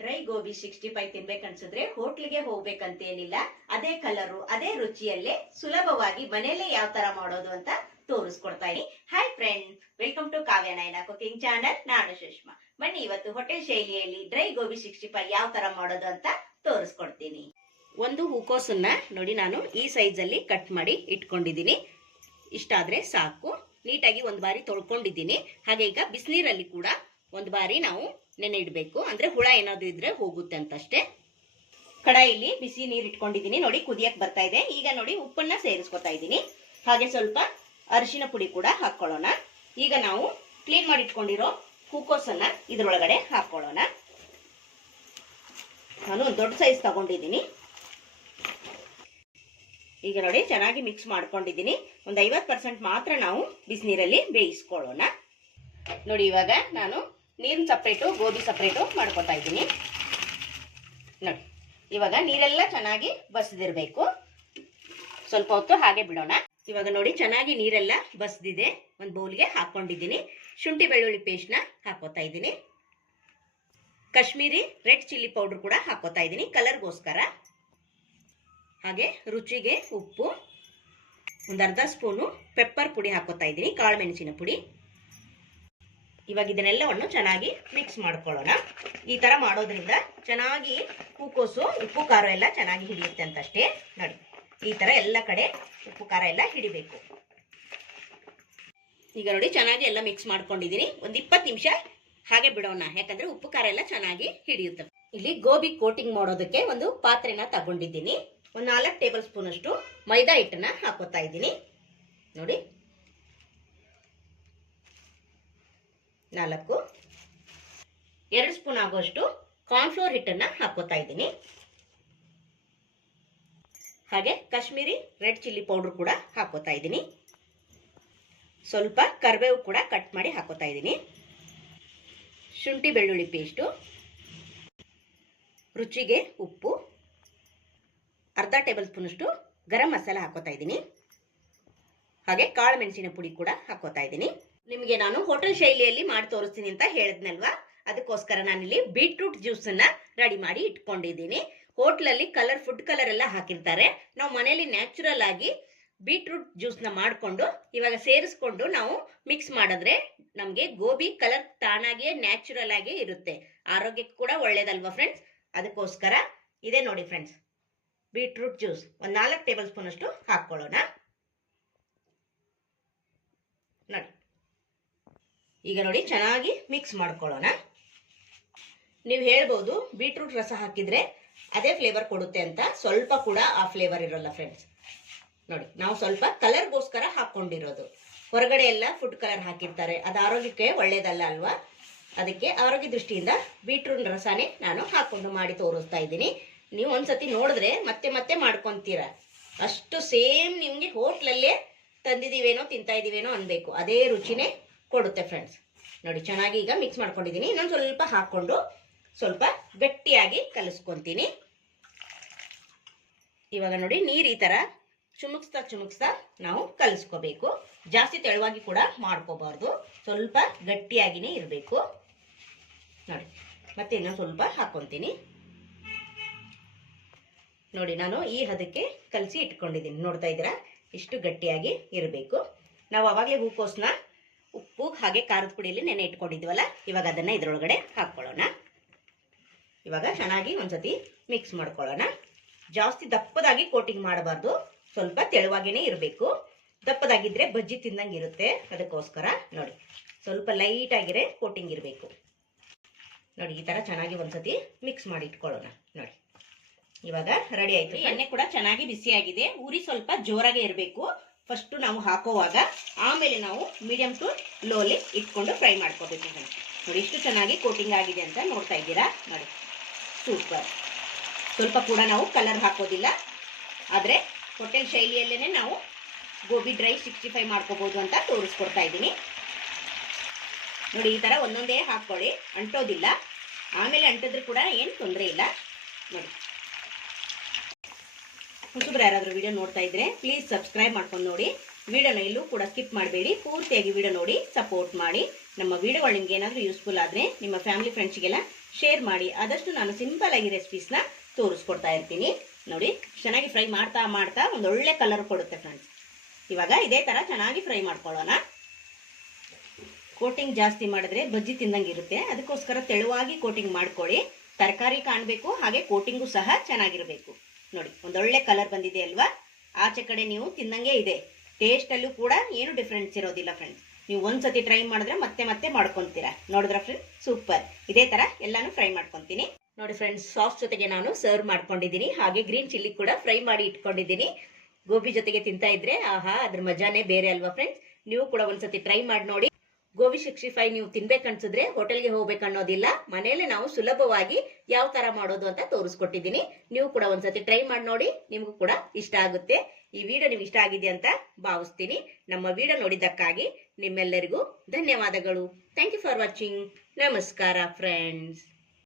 Dry gobi sixty five ತಿನ್ಬೇಕನ್ಸಿದ್ರೆ ಹೋಟ್ಲಿಗೆ ಹೋಗ್ಬೇಕಂತೇನಿಲ್ಲ. ಅದೇ ಕಲರು, ಅದೇ ರುಚಿಯಲ್ಲೇ ಸುಲಭವಾಗಿ ಮನೆಯಲ್ಲೇ ಯಾವ ತರ ಮಾಡೋದು ಅಂತ ತೋರಿಸ್ಕೊಡ್ತಾ ಇದೀನಿ hi friend welcome to Kavya Nayana cooking channel ನಾನು ಸುಷ್ಮಾ. ಬನ್ನಿ, ಇವತ್ತು ಹೋಟೆಲ್ ಶೈಲಿಯಲ್ಲಿ ಡ್ರೈ ಗೋಬಿ ಸಿಕ್ಸ್ಟಿ ಫೈವ್ ಯಾವ ತರ ಮಾಡೋದು ಅಂತ ತೋರಿಸ್ಕೊಡ್ತೀನಿ. ಒಂದು ಹೂಕೋಸನ್ನ ನೋಡಿ ನಾನು ಈ ಸೈಜ್ ಅಲ್ಲಿ ಕಟ್ ಮಾಡಿ ಇಟ್ಕೊಂಡಿದ್ದೀನಿ. ಇಷ್ಟಾದ್ರೆ ಸಾಕು. ನೀಟಾಗಿ ಒಂದು ಬಾರಿ ತೊಳ್ಕೊಂಡಿದ್ದೀನಿ. ಹಾಗೆ ಈಗ ಬಿಸಿನೀರಲ್ಲಿ ಕೂಡ ಒಂದು ಬಾರಿ ನಾವು ನೆನೆ ಇಡಬೇಕು ಅಂದ್ರೆ ಹುಳ ಏನಾದ್ರು ಇದ್ರೆ ಹೋಗುತ್ತೆ ಅಂತಷ್ಟೇ. ಕಡಾಯಿಲಿ ಬಿಸಿ ನೀರು ಇಟ್ಕೊಂಡಿದ್ದೀನಿ. ನೋಡಿ ಕುದಿಯಕ್ ಬರ್ತಾ ಇದೆ. ಈಗ ನೋಡಿ ಉಪ್ಪನ್ನ ಸೇರಿಸ್ಕೊತಾ ಇದ್ದೀನಿ. ಹಾಗೆ ಸ್ವಲ್ಪ ಅರಿಶಿನ ಪುಡಿ ಕೂಡ ಹಾಕೊಳ್ಳೋಣ. ಈಗ ನಾವು ಕ್ಲೀನ್ ಮಾಡಿ ಇಟ್ಕೊಂಡಿರೋ ಹೂಕೋಸನ್ನ ಇದ್ರೊಳಗಡೆ ಹಾಕೊಳ್ಳೋಣ. ನಾನು ಒಂದು ದೊಡ್ಡ ಸೈಜ್ ತಗೊಂಡಿದ್ದೀನಿ. ಈಗ ನೋಡಿ ಚೆನ್ನಾಗಿ ಮಿಕ್ಸ್ ಮಾಡ್ಕೊಂಡಿದ್ದೀನಿ. ಒಂದು ಐವತ್ತು ಪರ್ಸೆಂಟ್ ಮಾತ್ರ ನಾವು ಬಿಸಿನೀರಲ್ಲಿ ಬೇಯಿಸ್ಕೊಳ್ಳೋಣ. ನೋಡಿ ಇವಾಗ ನಾನು ನೀರಿನ ಸಪ್ರೇಟು ಗೋಧಿ ಸಪ್ರೇಟು ಮಾಡ್ಕೊತಾ ಇದ್ದೀನಿ. ನೋಡಿ, ಇವಾಗ ನೀರೆಲ್ಲ ಚೆನ್ನಾಗಿ ಬಸ್ದಿರಬೇಕು. ಸ್ವಲ್ಪ ಹೊತ್ತು ಹಾಗೆ ಬಿಡೋಣ. ಇವಾಗ ನೋಡಿ, ಚೆನ್ನಾಗಿ ನೀರೆಲ್ಲ ಬಸ್ದಿದೆ. ಒಂದು ಬೌಲ್ಗೆ ಹಾಕೊಂಡಿದ್ದೀನಿ ಶುಂಠಿ ಬೆಳ್ಳುಳ್ಳಿ ಪೇಸ್ಟ್ನ ಹಾಕೋತಾ ಇದ್ದೀನಿ. ಕಾಶ್ಮೀರಿ ರೆಡ್ ಚಿಲ್ಲಿ ಪೌಡರ್ ಕೂಡ ಹಾಕೋತಾ ಇದ್ದೀನಿ ಕಲರ್ಗೋಸ್ಕರ. ಹಾಗೆ ರುಚಿಗೆ ಉಪ್ಪು, ಒಂದು ಅರ್ಧ ಸ್ಪೂನು ಪೆಪ್ಪರ್ ಪುಡಿ ಹಾಕೋತಾ ಇದ್ದೀನಿ ಕಾಳು ಮೆಣಸಿನ ಪುಡಿ. ಇವಾಗ ಇದನ್ನೆಲ್ಲವನ್ನು ಚೆನ್ನಾಗಿ ಮಿಕ್ಸ್ ಮಾಡ್ಕೊಳ್ಳೋಣ. ಈ ತರ ಮಾಡೋದ್ರಿಂದ ಚೆನ್ನಾಗಿ ಹೂಕೋಸು ಉಪ್ಪು ಖಾರ ಎಲ್ಲ ಚೆನ್ನಾಗಿ ಹಿಡಿಯುತ್ತೆ ಅಂತಷ್ಟೇ. ನೋಡಿ, ಈ ತರ ಎಲ್ಲ ಕಡೆ ಉಪ್ಪು ಖಾರ ಎಲ್ಲ ಹಿಡಿಬೇಕು. ಈಗ ನೋಡಿ, ಚೆನ್ನಾಗಿ ಎಲ್ಲ ಮಿಕ್ಸ್ ಮಾಡ್ಕೊಂಡಿದ್ದೀನಿ. ಒಂದು ಇಪ್ಪತ್ತು ನಿಮಿಷ ಹಾಗೆ ಬಿಡೋಣ. ಯಾಕಂದ್ರೆ ಉಪ್ಪು ಖಾರ ಎಲ್ಲ ಚೆನ್ನಾಗಿ ಹಿಡಿಯುತ್ತೆ. ಇಲ್ಲಿ ಗೋಬಿ ಕೋಟಿಂಗ್ ಮಾಡೋದಕ್ಕೆ ಒಂದು ಪಾತ್ರೆನ ತಗೊಂಡಿದ್ದೀನಿ. ಒಂದು ನಾಲ್ಕು ಟೇಬಲ್ ಸ್ಪೂನ್ ಅಷ್ಟು ಮೈದಾ ಹಿಟ್ಟನ್ನ ಹಾಕೋತಾ ಇದ್ದೀನಿ. ನೋಡಿ ನಾಲ್ಕು. ಎರಡು ಸ್ಪೂನ್ ಆಗುವಷ್ಟು ಕಾರ್ನ್ಫ್ಲೋರ್ ಹಿಟ್ಟನ್ನು ಹಾಕೋತಾ ಇದ್ದೀನಿ. ಹಾಗೆ ಕಾಶ್ಮೀರಿ ರೆಡ್ ಚಿಲ್ಲಿ ಪೌಡ್ರ್ ಕೂಡ ಹಾಕೋತಾ ಇದ್ದೀನಿ. ಸ್ವಲ್ಪ ಕರಿಬೇವು ಕೂಡ ಕಟ್ ಮಾಡಿ ಹಾಕೋತಾ ಇದ್ದೀನಿ. ಶುಂಠಿ ಬೆಳ್ಳುಳ್ಳಿ ಪೇಸ್ಟು, ರುಚಿಗೆ ಉಪ್ಪು, ಅರ್ಧ ಟೇಬಲ್ ಸ್ಪೂನಷ್ಟು ಗರಂ ಮಸಾಲ ಹಾಕೋತಾ ಇದ್ದೀನಿ. ಹಾಗೆ ಕಾಳು ಮೆಣಸಿನ ಪುಡಿ ಕೂಡ ಹಾಕೋತಾ ಇದ್ದೀನಿ. ನಿಮಗೆ ನಾನು ಹೋಟೆಲ್ ಶೈಲಿಯಲ್ಲಿ ಮಾಡಿ ತೋರಿಸ್ತೀನಿ ಅಂತ ಹೇಳಿದ್ನಲ್ವಾ? ಅದಕ್ಕೋಸ್ಕರ ನಾನಿಲ್ಲಿ ಬೀಟ್ರೂಟ್ ಜ್ಯೂಸ್ ಅನ್ನ ರೆಡಿ ಮಾಡಿ ಇಟ್ಕೊಂಡಿದ್ದೀನಿ. ಹೋಟ್ಲಲ್ಲಿ ಕಲರ್ ಫುಡ್ ಕಲರ್ ಎಲ್ಲ ಹಾಕಿರ್ತಾರೆ. ನಾವು ಮನೆಯಲ್ಲಿ ನ್ಯಾಚುರಲ್ ಆಗಿ ಬೀಟ್ರೂಟ್ ಜ್ಯೂಸ್ನ ಮಾಡಿಕೊಂಡು ಇವಾಗ ಸೇರಿಸ್ಕೊಂಡು ನಾವು ಮಿಕ್ಸ್ ಮಾಡಿದ್ರೆ ನಮಗೆ ಗೋಬಿ ಕಲರ್ ತಾನಾಗಿಯೇ ನ್ಯಾಚುರಲ್ ಆಗಿ ಇರುತ್ತೆ. ಆರೋಗ್ಯಕ್ಕೆ ಕೂಡ ಒಳ್ಳೇದಲ್ವಾ ಫ್ರೆಂಡ್ಸ್ ಅದಕ್ಕೋಸ್ಕರ ಇದೆ ನೋಡಿ ಫ್ರೆಂಡ್ಸ್ ಬೀಟ್ರೂಟ್ ಜ್ಯೂಸ್ ಒಂದು ನಾಲ್ಕು ಟೇಬಲ್ ಸ್ಪೂನ್ ಅಷ್ಟು ಹಾಕ್ಕೊಳ್ಳೋಣ. ನೋಡಿ. ಈಗ ನೋಡಿ ಚೆನ್ನಾಗಿ ಮಿಕ್ಸ್ ಮಾಡ್ಕೊಳ್ಳೋಣ. ನೀವು ಹೇಳ್ಬೋದು ಬೀಟ್ರೂಟ್ ರಸ ಹಾಕಿದ್ರೆ ಅದೇ ಫ್ಲೇವರ್ ಕೊಡುತ್ತೆ ಅಂತ. ಸ್ವಲ್ಪ ಕೂಡ ಆ ಫ್ಲೇವರ್ ಇರೋಲ್ಲ ಫ್ರೆಂಡ್ಸ್ ನೋಡಿ, ನಾವು ಸ್ವಲ್ಪ ಕಲರ್ಗೋಸ್ಕರ ಹಾಕೊಂಡಿರೋದು ಹೊರಗಡೆ ಎಲ್ಲ ಫುಡ್ ಕಲರ್ ಹಾಕಿರ್ತಾರೆ. ಅದು ಆರೋಗ್ಯಕ್ಕೆ ಒಳ್ಳೇದಲ್ಲ ಅಲ್ವಾ? ಅದಕ್ಕೆ ಆರೋಗ್ಯ ದೃಷ್ಟಿಯಿಂದ ಬೀಟ್ರೂಟ್ ರಸನೇ ನಾನು ಹಾಕೊಂಡು ಮಾಡಿ ತೋರಿಸ್ತಾ ಇದ್ದೀನಿ. ನೀವು ಒಂದ್ಸತಿ ನೋಡಿದ್ರೆ ಮತ್ತೆ ಮತ್ತೆ ಮಾಡ್ಕೊಂತೀರ. ಅಷ್ಟು ಸೇಮ್ ನಿಮಗೆ ಹೋಟ್ಲಲ್ಲೇ ತಂದಿದ್ದೀವೇನೋ, ತಿಂತಾ ಇದ್ದೀವೇನೋ ಅನ್ಬೇಕು. ಅದೇ ರುಚಿನೇ ಕೊಡುತ್ತೆ ಫ್ರೆಂಡ್ಸ್ ನೋಡಿ, ಚೆನ್ನಾಗಿ ಈಗ ಮಿಕ್ಸ್ ಮಾಡ್ಕೊಂಡಿದ್ದೀನಿ ಇನ್ನೊಂದು ಸ್ವಲ್ಪ ಹಾಕ್ಕೊಂಡು ಸ್ವಲ್ಪ ಗಟ್ಟಿಯಾಗಿ ಕಲಿಸ್ಕೊಂತೀನಿ. ಇವಾಗ ನೋಡಿ, ನೀರು ಈ ಥರ ಚುಮುಕ್ಸ್ತಾ ಚುಮುಕ್ಸ್ತಾ ನಾವು ಕಲಿಸ್ಕೋಬೇಕು. ಜಾಸ್ತಿ ತೆಳುವಾಗಿ ಕೂಡ ಮಾಡ್ಕೋಬಾರ್ದು. ಸ್ವಲ್ಪ ಗಟ್ಟಿಯಾಗಿನೇ ಇರಬೇಕು. ನೋಡಿ, ಮತ್ತೆ ಇನ್ನೊಂದು ಸ್ವಲ್ಪ ಹಾಕ್ಕೊತೀನಿ. ನೋಡಿ, ನಾನು ಈ ಹದಕ್ಕೆ ಕಲಸಿ ಇಟ್ಕೊಂಡಿದ್ದೀನಿ ನೋಡ್ತಾ ಇದ್ದೀರಾ? ಇಷ್ಟು ಗಟ್ಟಿಯಾಗಿ ಇರಬೇಕು. ನಾವು ಅವಾಗಲೇ ಹೂಕೋಸನ್ನ ಉಪ್ಪು ಹಾಗೆ ಖಾರದ ಪುಡಿಯಲ್ಲಿ ನೆನೆ ಇಟ್ಕೊಂಡಿದ್ವಲ್ಲ, ಇವಾಗ ಅದನ್ನು ಇದರೊಳಗಡೆ ಹಾಕ್ಕೊಳ್ಳೋಣ. ಇವಾಗ ಚೆನ್ನಾಗಿ ಒಂದ್ಸತಿ ಮಿಕ್ಸ್ ಮಾಡ್ಕೊಳ್ಳೋಣ. ಜಾಸ್ತಿ ದಪ್ಪದಾಗಿ ಕೋಟಿಂಗ್ ಮಾಡಬಾರ್ದು. ಸ್ವಲ್ಪ ತೆಳುವಾಗಿನೇ ಇರಬೇಕು. ದಪ್ಪದಾಗಿದ್ರೆ ಬಜ್ಜಿ ತಿಂದಂಗೆ ಇರುತ್ತೆ. ಅದಕ್ಕೋಸ್ಕರ ನೋಡಿ, ಸ್ವಲ್ಪ ಲೈಟ್ ಆಗಿರೇ ಕೋಟಿಂಗ್ ಇರಬೇಕು. ನೋಡಿ, ಈ ಥರ ಚೆನ್ನಾಗಿ ಒಂದ್ಸತಿ ಮಿಕ್ಸ್ ಮಾಡಿ ಇಟ್ಕೊಳ್ಳೋಣ. ನೋಡಿ, ಇವಾಗ ರೆಡಿ ಆಯ್ತು ಎಣ್ಣೆ ಕೂಡ ಚೆನ್ನಾಗಿ ಬಿಸಿಯಾಗಿದೆ. ಉರಿ ಸ್ವಲ್ಪ ಜೋರಾಗೆ ಇರಬೇಕು. ಫಸ್ಟ್ ನಾವು ಹಾಕೋವಾಗ ಆಮೇಲೆ ನಾವು ಮೀಡಿಯಂ ಟು ಲೋಲಿ ಇಟ್ಕೊಂಡು ಫ್ರೈ ಮಾಡ್ಕೋಬೇಕು ನೋಡಿ ಎಷ್ಟು ಚೆನ್ನಾಗಿ ಕೋಟಿಂಗ್ ಆಗಿದೆ ಅಂತ ನೋಡ್ತಾ ಇದ್ದೀರಾ? ನೋಡಿ. ಸೂಪರ್ ಸ್ವಲ್ಪ ಕೂಡ ನಾವು ಕಲರ್ ಹಾಕೋದಿಲ್ಲ. ಆದರೆ ಹೋಟೆಲ್ ಶೈಲಿಯಲ್ಲೇ ನಾವು ಗೋಬಿ ಡ್ರೈ ಸಿಕ್ಸ್ಟಿ ಫೈವ್ ಮಾಡ್ಕೋಬೋದು ಅಂತ ತೋರಿಸ್ಕೊಡ್ತಾ ಇದ್ದೀನಿ. ನೋಡಿ ಈ ಥರ ಒಂದೊಂದೇ ಹಾಕ್ಕೊಳ್ಳಿ. ಅಂಟೋದಿಲ್ಲ. ಆಮೇಲೆ ಅಂಟಿದ್ರು ಕೂಡ ಏನು ತೊಂದರೆ ಇಲ್ಲ. ನೋಡಿ. ಹೊಸಬ್ರು ಯಾರಾದರೂ ವಿಡಿಯೋ ನೋಡ್ತಾ ಇದ್ರೆ ಪ್ಲೀಸ್ ಸಬ್ಸ್ಕ್ರೈಬ್ ಮಾಡ್ಕೊಂಡು ನೋಡಿ. ವಿಡಿಯೋನ ಇಲ್ಲೂ ಕೂಡ ಸ್ಕಿಪ್ ಮಾಡಬೇಡಿ. ಪೂರ್ತಿಯಾಗಿ ವಿಡಿಯೋ ನೋಡಿ ಸಪೋರ್ಟ್ ಮಾಡಿ. ನಮ್ಮ ವಿಡಿಯೋಗಳು ನಿಮ್ಗೆ ಏನಾದರೂ ಯೂಸ್ಫುಲ್ ಆದರೆ ನಿಮ್ಮ ಫ್ಯಾಮಿಲಿ ಫ್ರೆಂಡ್ಸ್ಗೆಲ್ಲ ಶೇರ್ ಮಾಡಿ. ಆದಷ್ಟು ನಾನು ಸಿಂಪಲ್ ಆಗಿ ರೆಸಿಪೀಸ್ನ ತೋರಿಸ್ಕೊಡ್ತಾ ಇರ್ತೀನಿ. ನೋಡಿ, ಚೆನ್ನಾಗಿ ಫ್ರೈ ಮಾಡ್ತಾ ಮಾಡ್ತಾ ಒಂದು ಒಳ್ಳೆ ಕಲರ್ ಕೊಡುತ್ತೆ ಫ್ರೆಂಡ್ಸ್ ಇವಾಗ ಇದೇ ಥರ ಚೆನ್ನಾಗಿ ಫ್ರೈ ಮಾಡ್ಕೊಳ್ಳೋಣ. ಕೋಟಿಂಗ್ ಜಾಸ್ತಿ ಮಾಡಿದ್ರೆ ಬಜ್ಜಿ ತಿಂದಂಗೆ ಇರುತ್ತೆ. ಅದಕ್ಕೋಸ್ಕರ ತೆಳುವಾಗಿ ಕೋಟಿಂಗ್ ಮಾಡ್ಕೊಳ್ಳಿ. ತರಕಾರಿ ಕಾಣಬೇಕು, ಹಾಗೆ ಕೋಟಿಂಗು ಸಹ ಚೆನ್ನಾಗಿರಬೇಕು. ನೋಡಿ, ಒಂದೊಳ್ಳೆ ಕಲರ್ ಬಂದಿದೆ ಅಲ್ವಾ? ಆಚೆ ಕಡೆ ನೀವು ತಿನ್ನಂಗೆ ಇದೆ. ಟೇಸ್ಟಲ್ಲೂ ಕೂಡ ಏನು ಡಿಫ್ರೆನ್ಸ್ ಇರೋದಿಲ್ಲ ಫ್ರೆಂಡ್ಸ್ ನೀವು ಒಂದ್ಸತಿ ಟ್ರೈ ಮಾಡಿದ್ರೆ ಮತ್ತೆ ಮತ್ತೆ ಮಾಡ್ಕೊಂತೀರಾ. ನೋಡಿದ್ರ ಫ್ರೆಂಡ್ಸ್ ಸೂಪರ್ ಇದೇ ತರ ಎಲ್ಲಾನು ಫ್ರೈ ಮಾಡ್ಕೊಂತೀನಿ. ನೋಡಿ ಫ್ರೆಂಡ್ಸ್ ಸಾಸ್ ಜೊತೆಗೆ ನಾನು ಸರ್ವ್ ಮಾಡ್ಕೊಂಡಿದ್ದೀನಿ. ಹಾಗೆ ಗ್ರೀನ್ ಚಿಲ್ಲಿ ಕೂಡ ಫ್ರೈ ಮಾಡಿ ಇಟ್ಕೊಂಡಿದ್ದೀನಿ. ಗೋಬಿ ಜೊತೆಗೆ ತಿಂತಾ ಇದ್ರೆ, ಆಹಾ, ಅದ್ರ ಮಜಾನೇ ಬೇರೆ ಅಲ್ವಾ ಫ್ರೆಂಡ್ಸ್ ನೀವು ಕೂಡ ಒಂದ್ಸತಿ ಟ್ರೈ ಮಾಡಿ ನೋಡಿ. ಗೋಬಿ ಸಿಕ್ಸ್ಟಿ ಫೈವ್ ನೀವು ತಿನ್ಬೇಕನ್ಸಿದ್ರೆ ಹೋಟೆಲ್ಗೆ ಹೋಗ್ಬೇಕು ಅನ್ನೋದಿಲ್ಲ. ಮನೆಯಲ್ಲೇ ನಾವು ಸುಲಭವಾಗಿ ಯಾವ ತರ ಮಾಡೋದು ಅಂತ ತೋರಿಸ್ಕೊಟ್ಟಿದ್ದೀನಿ. ನೀವು ಕೂಡ ಒಂದ್ಸತಿ ಟ್ರೈ ಮಾಡಿ ನೋಡಿ, ನಿಮಗೂ ಕೂಡ ಇಷ್ಟ ಆಗುತ್ತೆ. ಈ ವಿಡಿಯೋ ನಿಮ್ಗೆ ಇಷ್ಟ ಆಗಿದೆ ಅಂತ ಭಾವಿಸ್ತೀನಿ. ನಮ್ಮ ವಿಡಿಯೋ ನೋಡಿದ್ದಕ್ಕಾಗಿ ನಿಮ್ಮೆಲ್ಲರಿಗೂ ಧನ್ಯವಾದಗಳು. ಥ್ಯಾಂಕ್ ಯು ಫಾರ್ ವಾಚಿಂಗ್ ನಮಸ್ಕಾರ ಫ್ರೆಂಡ್ಸ್